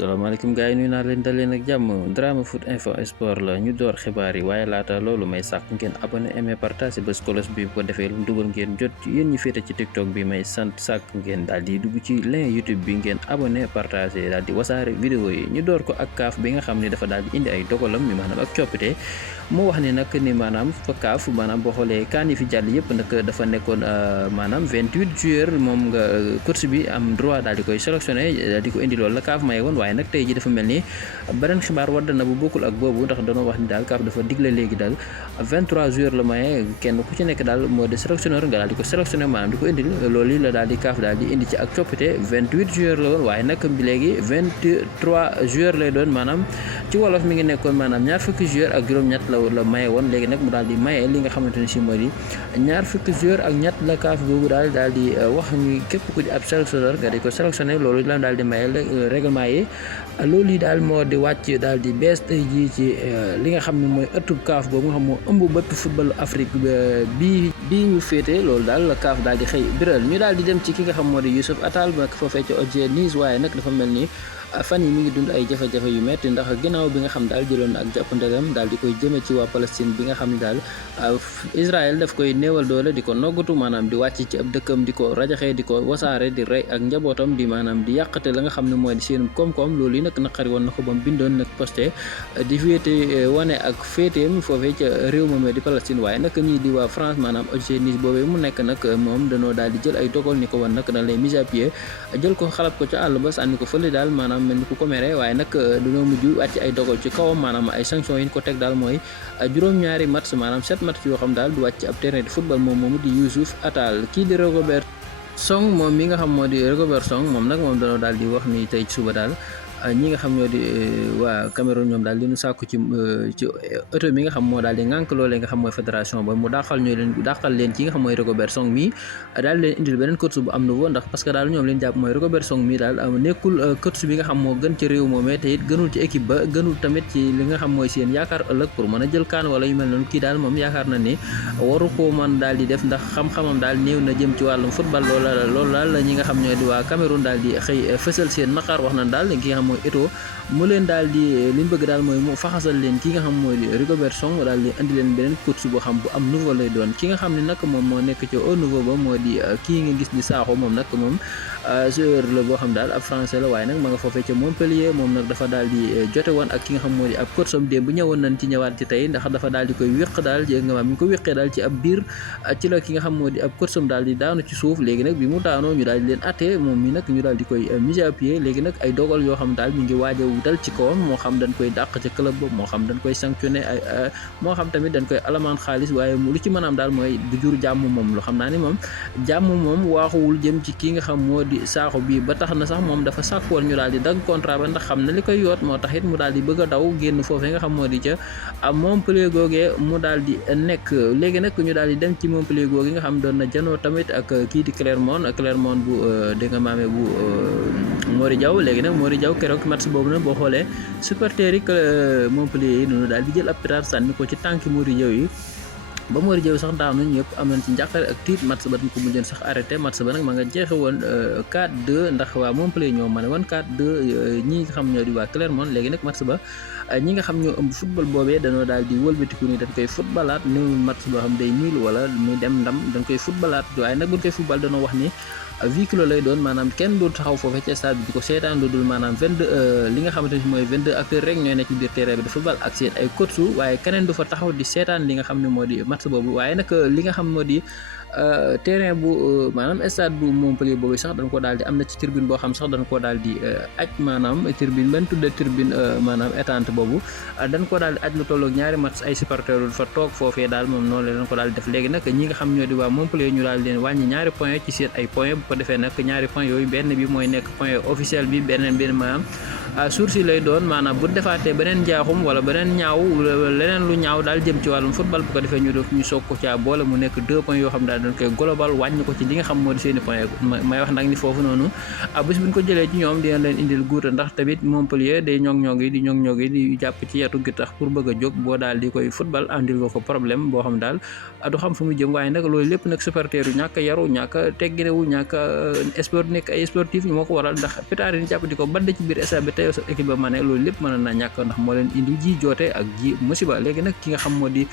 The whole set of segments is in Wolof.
salaamaaleykum gars yi nuyu naa leen daleen ak jàmm Dramé foot info sport la ñu door xibaar yi waaye laata loolu may sàkk ngeen abonné aimé partage bés kolos bi bu ko defee lu dugal ngeen jot yéen ñi féete ci tiktok bi may sant sàkk ngeen daal di dugg ci lien youtube bi ngeen abonné partage daal di wasaare vidéo yi ñu door ko ak kaaf bi nga xam ne dafa daal di indi ay dogalam mi maanaam ak coppite mu wax ni nag ni maanaam fa kaaf maanaam boo xoolee kaan yi fi jàll yëpp nag dafa nekkoon maanaam 28 joueurs moom nga coach bi am droit daal di koy sélectionné daal di ko indi loolu la kaaf maye woon waaye nag tey ji dafa mel ni beneen xibaar wadd na bu bokkul ak boobu ndax dañoo wax ni daal kaaf dafa digle léegi daal 23 joueurs la maye kenn ku ci nekk daal moo de sélectionneur nga daal di ko sélectionné maanaam di ko indil loolu la daal di kaaf daal di indi ci ak coppite 28 joueurs la woon waaye nag bi léegi 23 joueurs lay doon maanaam ci wolof mi ngi nekkoon maanaam ñaar fukki joueurs ak juróom-ñett la maye woon léegi nag mu daal di maye li nga xamante ne si moo di ñaar fukki joueurs ak ñett la kaaf boobu daal di wax ñu képp ku di ab sélectionneur nga di ko sélectionné loolu la daal di maye règlement yi loolu yi daal moo di wàcc daal di bees tey jii ci li nga xam ne mooy ëttub kaaf boobu nga xam moo ëmb bëtt football Afrique bii ñu féete loolu daal la kaaf daal di xëy biral ñu daal di dem ci ki nga xam moo di Youssouf Attal ba foofee ci OJ Nice waaye nag dafa mel ni fan yi mi ngi dund ay jafe-jafe yu metti ndax ginnaaw bi nga xam daal jëloon ak jàppandalam daal di koy jëme ci waa Palestine bi nga xam ne daal Israël daf koy néewal doole di ko noggatu maanaam di wàcc ci ab dëkkam di ko rajaxee di ko wasaare di rey ak njabootam di maanaam di yàqate la nga xam ne mooy di seen koom-koom loolu yi nag naqari woon na ko ba mu bindoon nag posté di féete wane ak féeteem foofee ca réew moom di Palestine waaye nag ñii di waa France maanaam OGC Nice boobee mu nekk nag moom dañoo daal di jël ay dogal ni ko woon nag dañ lay mise à pied jël ko xalab ko ca àll ba sànni ko fële daal maanaam mel ni ku ko mere waaye nag dañoo mujj wàcc ay dogal ci kawam maanaam ay sanctions yi ñu ko teg daal mooy juróom-ñaari match maanaam 7 match yoo xam daal du wàcc ab terrain de football moom moomu di Youssouf Attal kii di Rigobert Song moom mi nga xam moo di Rigobert Song moom nag moom dañoo daal di wax ni tey ci suba daal ñi nga xam ñoo di waa Cameroun ñoom daal li ñu sàkku ci auto mi nga xam moo daal di ŋànk loolee nga xam mooy fédération ba mu dàqal leen ci nga xam mooy Rigobert Song mi daal leen indil beneen coach bu am nouveau ndax parce que daal ñoom leen jàpp mooy Rigobert Song mi daal nekkul coach bi nga xam moo gën ci réew moomee te it gënul ci équipe ba gënul tamit ci li nga xam mooy seen yaakaar ëllëg pour mën a jël kaan wala yu mel noonu kii daal moom yaakaar na ni waru ko man daal di def ndax xam-xamam daal néew na jëm ci wàllum football loolu daal ñi nga xam ñoo di waa Cameroun daal di xëy fësal seen naqar wax na daal ki nga xam mooy Eto'o mu leen daal di li ñu bëgg daal mooy mu faxasal leen ki nga xam mooy Rigobert Song daal di andi leen beneen coach boo xam bu am nouveau lay doon ki nga xam ne nag moom moo nekk ci au nouveau ba moo di kii nga gis di Sakho moom nag moom joueur la boo xam daal ab français la waaye nag ma nga foofee ca Montpellier moom nag dafa daal di jote woon ak ki nga xam moo di ab coach am démb bu ñëwoon nañ ci ñëwaat ci tey ndax dafa daal di koy wéq daal nga maam mi ngi ko wéqee daal ci ab biir ci la ki nga xam moo di ab coach am daal di daanu ci suuf léegi nag bi mu daanoo ñu daal di leen atte moom mi nag ñu daal di koy mise à pied léegi nag ay dogal yoo xam daal mi ngi waaj a dal ci kawam moo xam dañ koy dàq ca club boobu moo xam dañ koy sanctionné moo xam tamit dañ koy alamaan xaalis waaye lu ci mën a am daal mooy du jur jàmm moom lu xam naa ni moom jàmm moom waaxuwul jëm ci ki nga xam moo di Sakho bii ba tax na sax moom dafa sàkkoon ñu daal di dagg contrat ba ndax xam na li koy yoot moo tax it mu daal di bëgg a daw génn foofee nga xam moo di ca Montpellier googee mu daal di nekk léegi nag ñu daal di dem ci Montpellier googee nga xam doon na janoo tamit ak kii di Clermont bu dégg nga maame bu Mori Diaw léegi nag Mori Diaw keroog match boobu nag boo xoolee supporters yi Montpellier yi noonu daal di jël ab pétard sànni ko ci tànki Mori Diaw yi ba Mori Diaw sax daanu ñëpp am nañ ci njàqare ak tiit match ba dañ ko mujjoon sax arrêté match ba nag ma nga jeexe woon 4-2 ndax waa Montpellier ñoo mën a woon 4-2 ñi nga xam ñoo di waa Clermont léegi nag match ba ñi nga xam ñoo ëmb football boobee dañoo daal di wëlbatiku ni dañ koy footballaat néew match boo xam day niil wala muy dem ndam dañ koy footballaat waaye nag buñ koy football dañoo wax ni 8 kilos lay doon maanaam kenn du taxaw foofee ci stade bi di ko seetaan lu dul maanaam 22 li nga xamante ni mooy 22 acteurs rek ñooy nekk ci biir terrain bi di football ak seen ay coach waaye keneen du fa taxaw di seetaan li nga xam ne moo di match boobu waaye nag li nga xam moo di terrain bu maanaam stade bu Montpellier boobu sax dañ ko daal di am na ci tribune boo xam sax dañ ko daal di aj maanaam tribune ban tudde tribune maanaam étante boobu dañ ko daal di aj lu tolloog ñaari match ay supporters fa toog foofee daal moom noonu la dañ ko daal di def léegi nag ñi nga xam ñoo di waa Montpellier ñu daal leen wàññi ñaari point ci seen ay point bu ko defee nag ñaari point yooyu benn bi mooy nekk point officiel bi beneen bi maanaam source lay doon maanaam bu defaatee beneen njaaxum wala beneen ñaaw leneen lu ñaaw daal jëm ci wàllum football bu ko defee ñu soog ko caa boole mu nekk 2 points yoo xam daal dañ koy global wàññi ko ci li nga xam moo di seeni point may wax nag ni foofu noonu bés bu ñu ko jëlee ci ñoom dina leen indil guuta ndax tamit Montpellier day ñoŋ-ñoŋ yi di jàpp ci yetu gi tax pour bëgg a jóg boo daal di koy football andil ko problème boo xam daal du xam fu mu jëm waaye nag loolu lépp nag supporter yu ñàkk a yaru ñàkk a tegginewu ñàkk a sport nekk ay sportif ñu moo ko waral ndax pétard yi jàpp di ko badd ci biir stade bi te sa équipe ba mané loolu lépp mën na ñàkk ndax moo leen indi ji joote ak ji musiba léegi nag ki nga xam moo di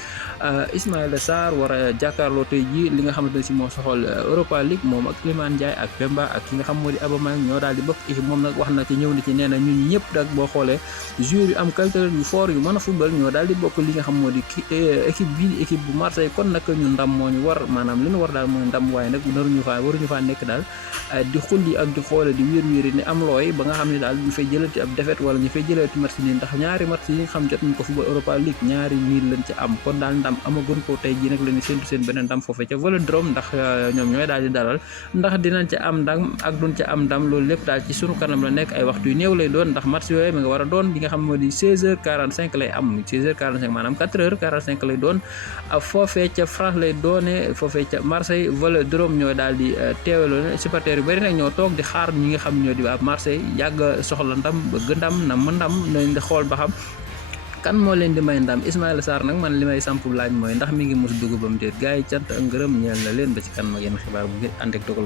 Ismaïla Sarr war a jàkkaarloo tey ji li nga xamante ne si moo soxal Europa League moom ak Iliman Ndiaye ak Bemba ak ki nga xam moo di Aubameyang ñoo daal di bokk équipe moom nag wax na ci ñëw na ci nee na ñun ñëpp dag boo xoolee joueurs yu am qualité yu fort yu mën a football ñoo daal di bokk li nga xam moo di équipe bii di équipe bu Marseille kon nag ñu ndam moo ñu war maanaam li ñu war daal mooy ndam waaye nag waruñu faa nekk daal di xulli ak di xoole di wér-wéri ni am looy ba nga xam ne daal ñu fay jëlati ab défaite wala ñu fay jëlati match nii ndax ñaari match yi nga xam jot nañ ko football Europa League ñaari niil lañ ci am kon daal ndam amagun ko tey ji nag la ñu séntu seen beneen ndam foofee ca Vélodrome ndax ñoom ñooy daal di dalal ndax dinañ ca am ndam ak duñ ca am ndam loolu lépp daal ci sunu kanam la nekk ay waxtu yu néew lay doon ndax match yooyu mi nga war a doon li nga xam moo di 16h45 lay am 16h45 maanaam 4h45 lay doon foofee ca France lay doone foofee ca Marseille Vélodrome ñoo daal di teewaloon supporters yu bëri nag ñoo toog di xaar ñi nga xam ñoo di waa Marseille yàgg soxla ndam bëgg ndam na mu ndam nañ di xool ba xam kan moo leen di may ndam Ismaïla Sarr nag man li may samp laaj mooy ndax mi ngi mus dugubam déet gars yi cant ak ngërëm ñeel na leen ba ci kan ma yenn xibaar bu ngeen ànd ak dogal